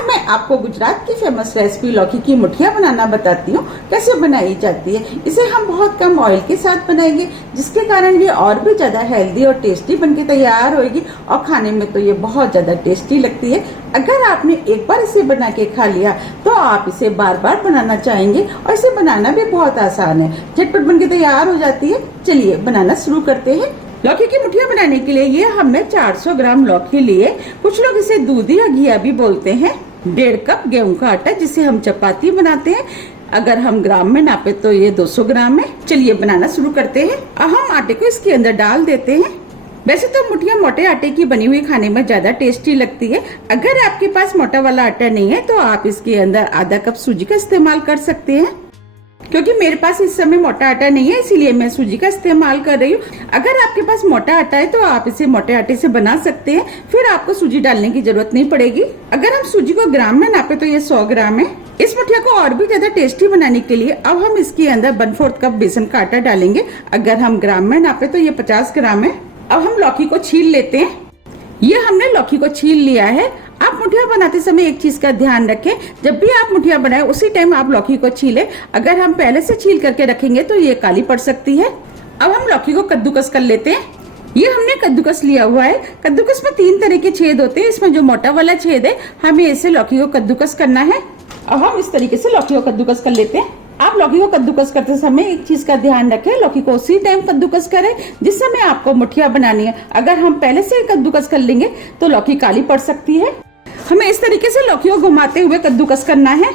आज मैं आपको गुजरात की फेमस रेसिपी लौकी की मुठिया बनाना बताती हूँ कैसे बनाई जाती है। इसे हम बहुत कम ऑयल के साथ बनाएंगे, जिसके कारण ये और भी ज्यादा हेल्दी और टेस्टी बनके तैयार होगी और खाने में तो ये बहुत ज्यादा टेस्टी लगती है। अगर आपने एक बार इसे बना के खा लिया तो आप इसे बार बार बनाना चाहेंगे और इसे बनाना भी बहुत आसान है, झटपट बनके तैयार हो जाती है। चलिए बनाना शुरू करते हैं। लौकी की मुठिया बनाने के लिए ये हमने 400 ग्राम लौकी लिए। कुछ लोग इसे दूधी या घिया भी बोलते हैं। 1.5 कप गेहूं का आटा जिसे हम चपाती बनाते हैं। अगर हम ग्राम में नापे तो ये 200 ग्राम है। चलिए बनाना शुरू करते हैं। अब हम आटे को इसके अंदर डाल देते हैं। वैसे तो मुठिया मोटे आटे की बनी हुई खाने में ज्यादा टेस्टी लगती है। अगर आपके पास मोटा वाला आटा नहीं है तो आप इसके अंदर आधा कप सूजी का इस्तेमाल कर सकते हैं। क्योंकि मेरे पास इस समय मोटा आटा नहीं है, इसीलिए मैं सूजी का इस्तेमाल कर रही हूँ। अगर आपके पास मोटा आटा है तो आप इसे मोटे आटे से बना सकते हैं, फिर आपको सूजी डालने की जरूरत नहीं पड़ेगी। अगर हम सूजी को ग्राम में नापे तो ये 100 ग्राम है। इस मुठिया को और भी ज्यादा टेस्टी बनाने के लिए अब हम इसके अंदर 1/4 कप बेसन का आटा डालेंगे। अगर हम ग्राम में नापे तो ये 50 ग्राम है। अब हम लौकी को छील लेते हैं। ये हमने लौकी को छील लिया है। आप मुठिया बनाते समय एक चीज का ध्यान रखें, जब भी आप मुठिया बनाएं उसी टाइम आप लौकी को छीलें। अगर हम पहले से छील करके रखेंगे तो ये काली पड़ सकती है। अब हम लौकी को कद्दूकस कर लेते हैं। ये हमने कद्दूकस लिया हुआ है। कद्दूकस में 3 तरह के छेद होते हैं। इसमें जो मोटा वाला छेद है, हमें इसे लौकी को कद्दूकस करना है। अब हम इस तरीके से लौकी को कद्दूकस कर लेते हैं। आप लौकी को कद्दूकस करते समय एक चीज का ध्यान रखें, लौकी को उसी टाइम कद्दूकस करें जिस समय आपको मुठिया बनानी है। अगर हम पहले से कद्दूकस कर लेंगे तो लौकी काली पड़ सकती है। हमें इस तरीके से लौकी को घुमाते हुए कद्दूकस करना है।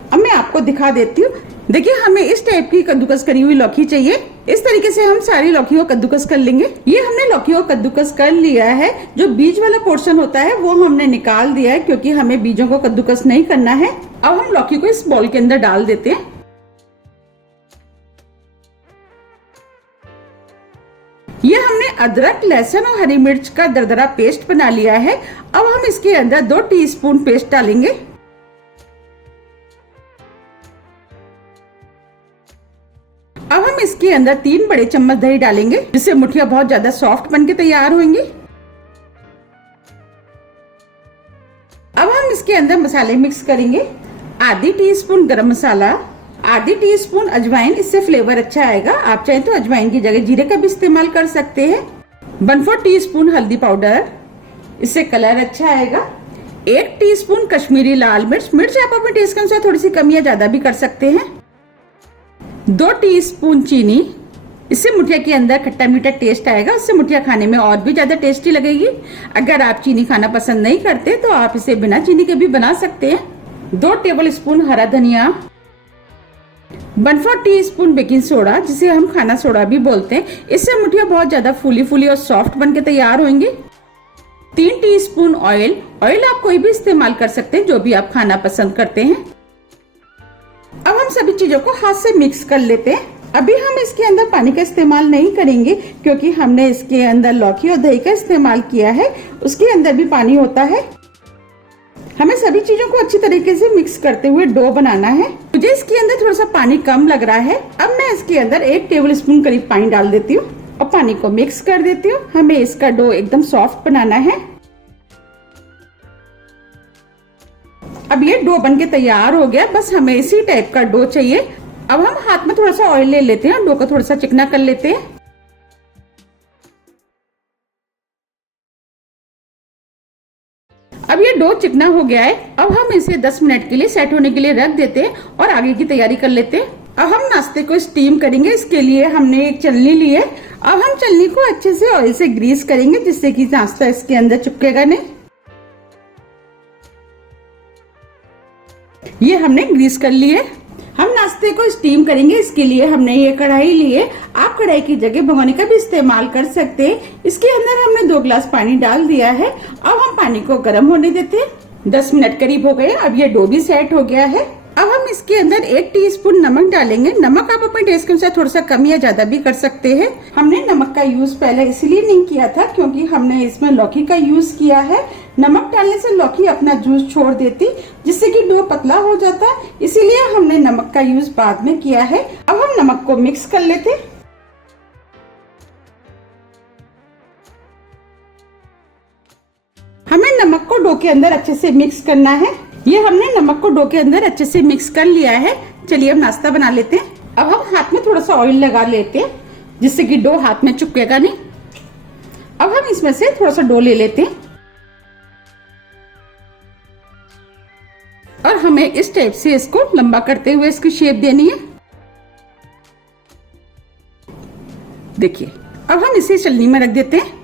अब मैं आपको दिखा देती हूँ। देखिए, हमें इस टाइप की कद्दूकस करी हुई लौकी चाहिए। इस तरीके से हम सारी लौकी को कद्दूकस कर लेंगे। ये हमने लौकी को कद्दूकस कर लिया है। जो बीज वाला पोर्शन होता है वो हमने निकाल दिया है, क्योंकि हमें बीजों को कद्दूकस नहीं करना है। अब हम लौकी को इस बाउल के अंदर डाल देते हैं। ये हमने अदरक, लहसुन और हरी मिर्च का दरदरा पेस्ट बना लिया है। अब हम इसके अंदर 2 टीस्पून पेस्ट डालेंगे। अब हम इसके अंदर 3 बड़े चम्मच दही डालेंगे, जिससे मुठिया बहुत ज्यादा सॉफ्ट बनके तैयार होंगी। अब हम इसके अंदर मसाले मिक्स करेंगे। आधी टीस्पून गरम मसाला, आधी टीस्पून अजवाइन, इससे फ्लेवर अच्छा आएगा। आप चाहें तो अजवाइन की जगह जीरे का भी इस्तेमाल कर सकते हैं। 1/4 टीस्पून हल्दी पाउडर, इससे कलर अच्छा आएगा। 1 टीस्पून कश्मीरी लाल मिर्च, मिर्च आप अपने टेस्ट के अनुसार थोड़ी सी कम या ज्यादा भी कर सकते हैं। 2 टीस्पून चीनी, इससे मुठिया के अंदर खट्टा मीठा टेस्ट आएगा, उससे मुठिया खाने में और भी ज्यादा टेस्टी लगेगी। अगर आप चीनी खाना पसंद नहीं करते तो आप इसे बिना चीनी के भी बना सकते हैं। 2 टेबल स्पून हरा धनिया, 1/4 टीस्पून बेकिंग सोडा, जिसे हम खाना सोडा भी बोलते हैं। इससे मुठिया बहुत ज्यादा फूली फूली और सॉफ्ट बनके तैयार होंगी। 3 टीस्पून ऑयल, ऑयल आप कोई भी इस्तेमाल कर सकते हैं जो भी आप खाना पसंद करते हैं। अब हम सभी चीजों को हाथ से मिक्स कर लेते हैं। अभी हम इसके अंदर पानी का इस्तेमाल नहीं करेंगे, क्योंकि हमने इसके अंदर लौकी और दही का इस्तेमाल किया है। उसके अंदर भी पानी होता है। हमें सभी चीजों को अच्छी तरीके से मिक्स करते हुए डो बनाना है। मुझे इसके अंदर थोड़ा सा पानी कम लग रहा है। अब मैं इसके अंदर 1 टेबल स्पून करीब पानी डाल देती हूँ और पानी को मिक्स कर देती हूँ। हमें इसका डो एकदम सॉफ्ट बनाना है। अब ये डो बनके तैयार हो गया। बस हमें इसी टाइप का डो चाहिए। अब हम हाथ में थोड़ा सा ऑयल ले लेते हैं, डो को थोड़ा सा चिकना कर लेते हैं। अब ये डो चिकना हो गया है। अब हम इसे 10 मिनट के लिए सेट होने के लिए रख देते हैं और आगे की तैयारी कर लेते हैं। अब हम नाश्ते को स्टीम करेंगे। इसके लिए हमने एक चलनी ली है। अब हम चलनी को अच्छे से ऑयल से ग्रीस करेंगे, जिससे कि नाश्ता इसके अंदर चिपकेगा नहीं। ये हमने ग्रीस कर लिए। हम नाश्ते को स्टीम करेंगे। इसके लिए हमने ये कढ़ाई ली है। आप कढ़ाई की जगह भगोने का भी इस्तेमाल कर सकते हैं। इसके अंदर हमने 2 गिलास पानी डाल दिया है। अब हम पानी को गर्म होने देते हैं। 10 मिनट करीब हो गए। अब ये डो भी सेट हो गया है। अब हम इसके अंदर 1 टीस्पून नमक डालेंगे। नमक आप अपने टेस्ट के अनुसार थोड़ा सा कम या ज्यादा भी कर सकते हैं। हमने नमक का यूज पहले इसलिए नहीं किया था, क्योंकि हमने इसमें लौकी का यूज किया है। नमक डालने से लौकी अपना जूस छोड़ देती, जिससे कि डो पतला हो जाता, इसीलिए हमने नमक का यूज बाद में किया है। अब हम नमक को मिक्स कर लेते। हमें नमक को डो के अंदर अच्छे से मिक्स करना है। ये हमने नमक को डो के अंदर अच्छे से मिक्स कर लिया है। चलिए अब नाश्ता बना लेते हैं। अब हम हाथ में थोड़ा सा ऑयल लगा लेते हैं जिससे कि डो हाथ में चिपकेगा नहीं। अब हम इसमें से थोड़ा सा डो ले लेते हैं और हमें इस टाइप से इसको लंबा करते हुए इसकी शेप देनी है। देखिए, अब हम इसे छलनी में रख देते हैं।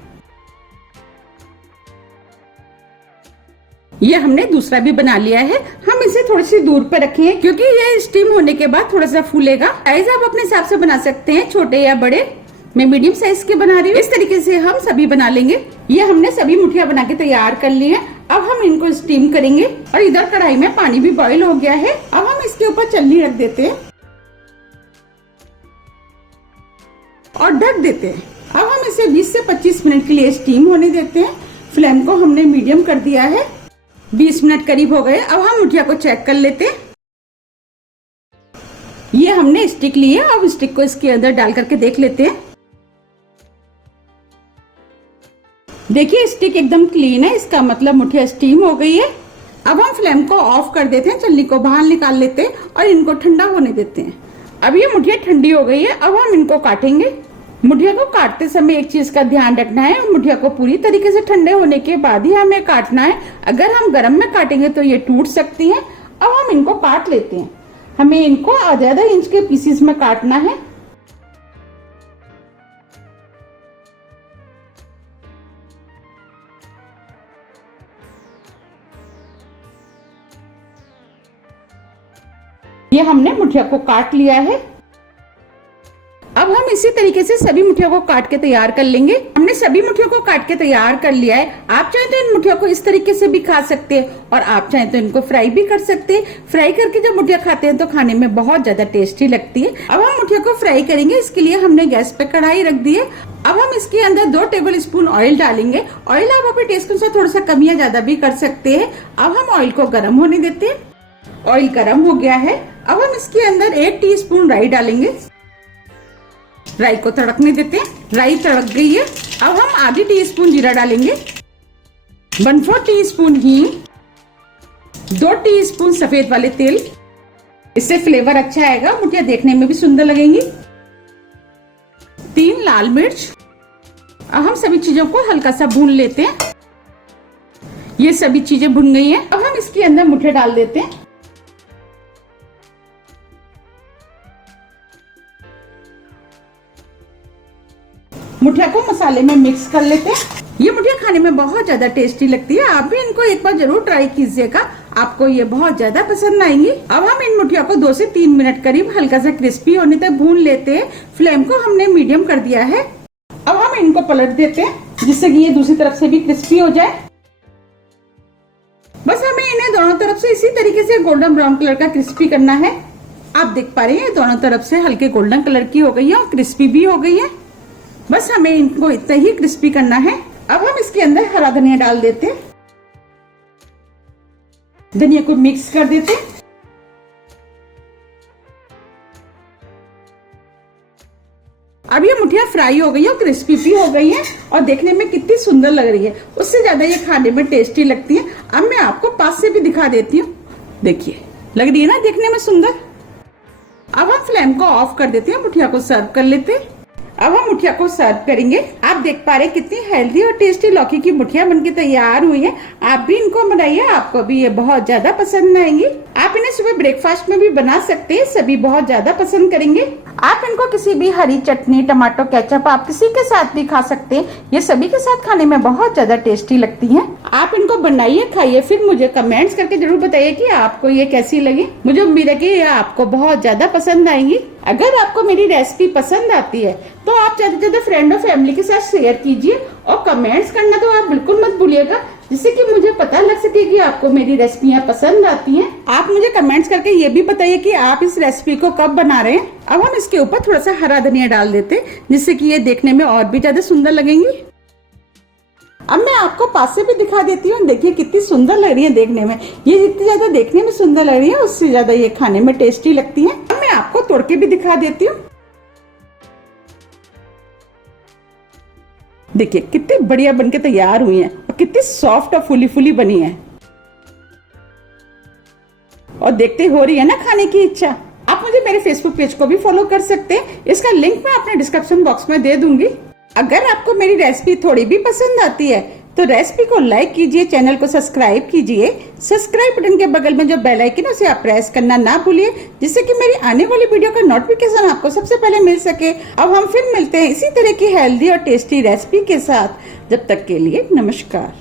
ये हमने दूसरा भी बना लिया है। हम इसे थोड़ी सी दूर पे रखे हैं क्योंकि ये स्टीम होने के बाद थोड़ा सा फूलेगा। साइज आप अपने हिसाब से बना सकते हैं, छोटे या बड़े। मैं मीडियम साइज के बना रही हूँ। इस तरीके से हम सभी बना लेंगे। ये हमने सभी मुठियां बना के तैयार कर ली है। अब हम इनको स्टीम करेंगे और इधर कढ़ाई में पानी भी बॉईल हो गया है। अब हम इसके ऊपर छलनी रख देते हैं और ढक देते हैं। अब हम इसे 20 से 25 मिनट के लिए स्टीम होने देते हैं। फ्लेम को हमने मीडियम कर दिया है। 20 मिनट करीब हो गए। अब हम मुठिया को चेक कर लेते हैं। ये हमने स्टिक ली है। अब स्टिक को इसके अंदर डाल करके देख लेते हैं। देखिए, स्टिक एकदम क्लीन है, इसका मतलब मुठिया स्टीम हो गई है। अब हम फ्लेम को ऑफ कर देते हैं, छलनी को बाहर निकाल लेते हैं और इनको ठंडा होने देते हैं। अब ये मुठिया ठंडी हो गई है। अब हम इनको काटेंगे। मुठिया को काटते समय एक चीज का ध्यान रखना है, मुठिया को पूरी तरीके से ठंडे होने के बाद ही हमें काटना है। अगर हम गर्म में काटेंगे तो ये टूट सकती हैं। अब हम इनको काट लेते हैं। हमें इनको आधा इंच के पीसेस में काटना है। ये हमने मुठिया को काट लिया है। अब हम इसी तरीके से सभी मुठिया को काट के तैयार कर लेंगे। हमने सभी मुठिया को काट के तैयार कर लिया है। आप चाहें तो इन मुठिया को इस तरीके से भी खा सकते हैं और आप चाहें तो इनको फ्राई भी कर सकते हैं। फ्राई करके जब मुठिया खाते हैं तो खाने में बहुत ज्यादा टेस्टी लगती है। अब हम मुठिया को फ्राई करेंगे। इसके लिए हमने गैस पे कढ़ाई रख दी है। अब हम इसके अंदर 2 टेबल स्पून ऑयल डालेंगे। ऑयल आप अपने टेस्ट के अनुसार थोड़ा सा कम या ज्यादा भी कर सकते हैं। अब हम ऑयल को गर्म होने देते हैं। ऑयल गर्म हो गया है। अब हम इसके अंदर 1 टीस्पून राई डालेंगे। राई को तड़कने देते हैं। राई तड़क गई है। अब हम आधी टीस्पून जीरा डालेंगे, 1/4 टीस्पून हींग, 2 टीस्पून सफेद वाले तेल। इससे फ्लेवर अच्छा आएगा, मुठिया देखने में भी सुंदर लगेंगी। 3 लाल मिर्च। अब हम सभी चीजों को हल्का सा भून लेते हैं। ये सभी चीजें भुन गई हैं। अब हम इसके अंदर मुठिया डाल देते हैं। मुठिया को मसाले में मिक्स कर लेते हैं। ये मुठिया खाने में बहुत ज्यादा टेस्टी लगती है। आप भी इनको एक बार जरूर ट्राई कीजिएगा, आपको ये बहुत ज्यादा पसंद आएंगी। अब हम इन मुठिया को 2 से 3 मिनट करीब हल्का सा क्रिस्पी होने तक भून लेते हैं। फ्लेम को हमने मीडियम कर दिया है। अब हम इनको पलट देते हैं जिससे कि ये दूसरी तरफ से भी क्रिस्पी हो जाए। बस हमें इन्हें दोनों तरफ से इसी तरीके से गोल्डन ब्राउन कलर का क्रिस्पी करना है। आप देख पा रहे हैं दोनों तरफ से हल्के गोल्डन कलर की हो गई है और क्रिस्पी भी हो गई है। बस हमें इनको इतना ही क्रिस्पी करना है। अब हम इसके अंदर हरा धनिया डाल देते हैं। धनिया को मिक्स कर देते हैं। अब ये मुठिया फ्राई हो गई है और क्रिस्पी भी हो गई है और देखने में कितनी सुंदर लग रही है। उससे ज्यादा ये खाने में टेस्टी लगती है। अब मैं आपको पास से भी दिखा देती हूँ। देखिए, लग रही है ना देखने में सुंदर। अब हम फ्लेम को ऑफ कर देते हैं, मुठिया को सर्व कर लेते हैं। अब हम मुठिया को सर्व करेंगे। आप देख पा रहे हैं कितनी हेल्दी और टेस्टी लौकी की मुठिया बनके तैयार हुई है। आप भी इनको बनाइए, आपको भी ये बहुत ज्यादा पसंद आएंगी। आप इन्हें सुबह ब्रेकफास्ट में भी बना सकते हैं, सभी बहुत ज्यादा पसंद करेंगे। आप इनको किसी भी हरी चटनी, टमाटो केचप, आप किसी के साथ भी खा सकते हैं। ये सभी के साथ खाने में बहुत ज्यादा टेस्टी लगती हैं। आप इनको बनाइए, खाइए, फिर मुझे कमेंट्स करके जरूर बताइए कि आपको ये कैसी लगी। मुझे उम्मीद है कि ये आपको बहुत ज्यादा पसंद आएंगी। अगर आपको मेरी रेसिपी पसंद आती है तो आप ज्यादा से ज्यादा फ्रेंड और फैमिली के साथ शेयर कीजिए और कमेंट्स करना तो आप बिल्कुल मत भूलिएगा, जिससे कि मुझे पता लग सके कि आपको मेरी रेसिपियां पसंद आती हैं। आप मुझे कमेंट्स करके ये भी बताइए कि आप इस रेसिपी को कब बना रहे हैं। अब हम इसके ऊपर थोड़ा सा हरा धनिया डाल देते हैं, जिससे कि ये देखने में और भी ज्यादा सुंदर लगेंगी। अब मैं आपको पास से भी दिखा देती हूँ। देखिए कितनी सुंदर लग रही है देखने में। ये जितनी ज्यादा देखने में सुंदर लग रही है, उससे ज्यादा ये खाने में टेस्टी लगती है। अब मैं आपको तोड़ के भी दिखा देती हूँ। देखिए कितनी बढ़िया बनके तैयार हुई है और कितनी सॉफ्ट और फूली फूली बनी है। और देखते हो रही है ना खाने की इच्छा। आप मुझे मेरे फेसबुक पेज को भी फॉलो कर सकते हैं, इसका लिंक मैं अपने डिस्क्रिप्शन बॉक्स में दे दूंगी। अगर आपको मेरी रेसिपी थोड़ी भी पसंद आती है तो रेसिपी को लाइक कीजिए, चैनल को सब्सक्राइब कीजिए। सब्सक्राइब बटन के बगल में जो बेल आइकन है उसे आप प्रेस करना ना भूलिए, जिससे कि मेरी आने वाली वीडियो का नोटिफिकेशन आपको सबसे पहले मिल सके। अब हम फिर मिलते हैं इसी तरह की हेल्दी और टेस्टी रेसिपी के साथ। जब तक के लिए नमस्कार।